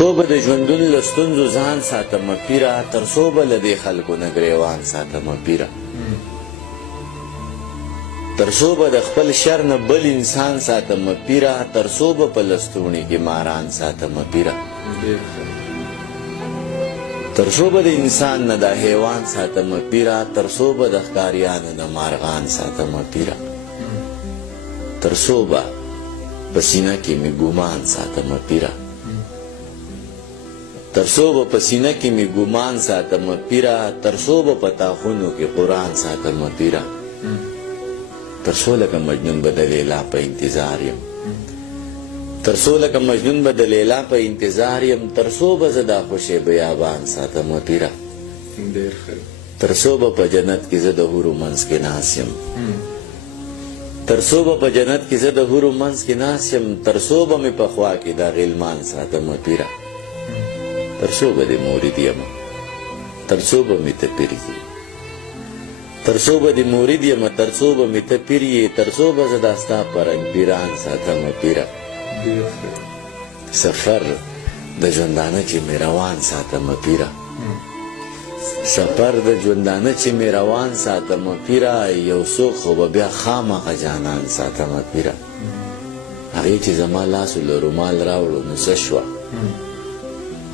څو به د ژوندون له ستونزو ځان ساتمه پیره، تر څو به له دې خلکو نه ګریوان ساتمه پیره، تر څو به د خپل شر نه بل انسان ساتمه پیره، تر څو به په لستوڼي کې ماران ساتمه پیره، تر څو به د انسان نه د حیوان ساتمه پیره، تر څو به د ښکاریانو نه مارغان ساتمه پیره، تر څو به په سینه کې مې ګمان ساتمه پیره، تر څو به په سینه کې مې ګمان ساتمه پیره، تر څو به په تاخونو کې قرآن ساتمه پیره، تر څو لکه مجنون به د لیلا په انتظار یم، تر څو لکه مجنون به د لیلا په انتظار یم، تر څو به زه دا خوشې بیابان ساتمه پیره، تر څو به په جنت کې زه د حورو منځ کې ناست یم، تر څو به په جنت کې زه د حورو منځ کې ناست یم، تر څو به مې په خوا کې دا غلمان ساتمه پیره، تر څو به دې مورید یم، تر څو به مې ته پیر یې، تر څو به دې مورید یم، تر څو به مې ته پیر یې، تر څو به زه دا ستا په رنګ پیران ساتمه پیره، سفر د ژوندانه چې مې روان ساتمه پیره، سفر د ژوندانه چې مې روان ساتمه پیره، یو څوک خو به بیا خامخا جانان ساتمه پیره، هغې چې زما لاسو له رومال راوړو نو څه شوه،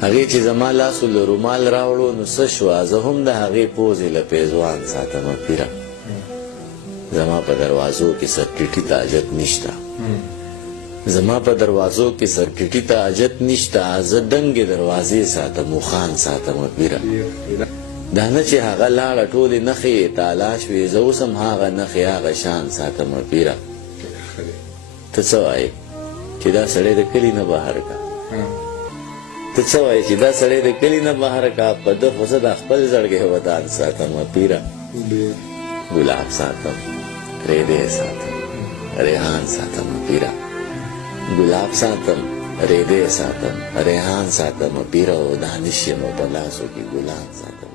هغې چې زما لاسو له رومال راوړو نو څه شوه، زه هم د هغې پوزې له پیزوان ساتمه پیره، زما په دروازو کې سرکټي ته حاجت نشته، زما په دروازو کې سرکټي ته حاجت نشته، زه دنګې دروازې ساتم او خان ساتمه پیره، دا نه چې هغه لاړه ټولې نښې یې تالا شوې، زه اوس هم هغه نښې هغه شان ساتمه پیره. ته څه وایې چې دا سړی د کلي نه بهر کا، ته څه وایې چې دا سړی د کلي نه بهر کا، په ده خو زه د خپل زړګي ودان ساتمه پیره، ګلاب ساتم، ریدې ساتم، ریحان ساتمه پیره، ګلاب ساتم، ریدې ساتم، ریحان ساتمه پیره، او دانش یم په لاسو کې ګلان ساتم.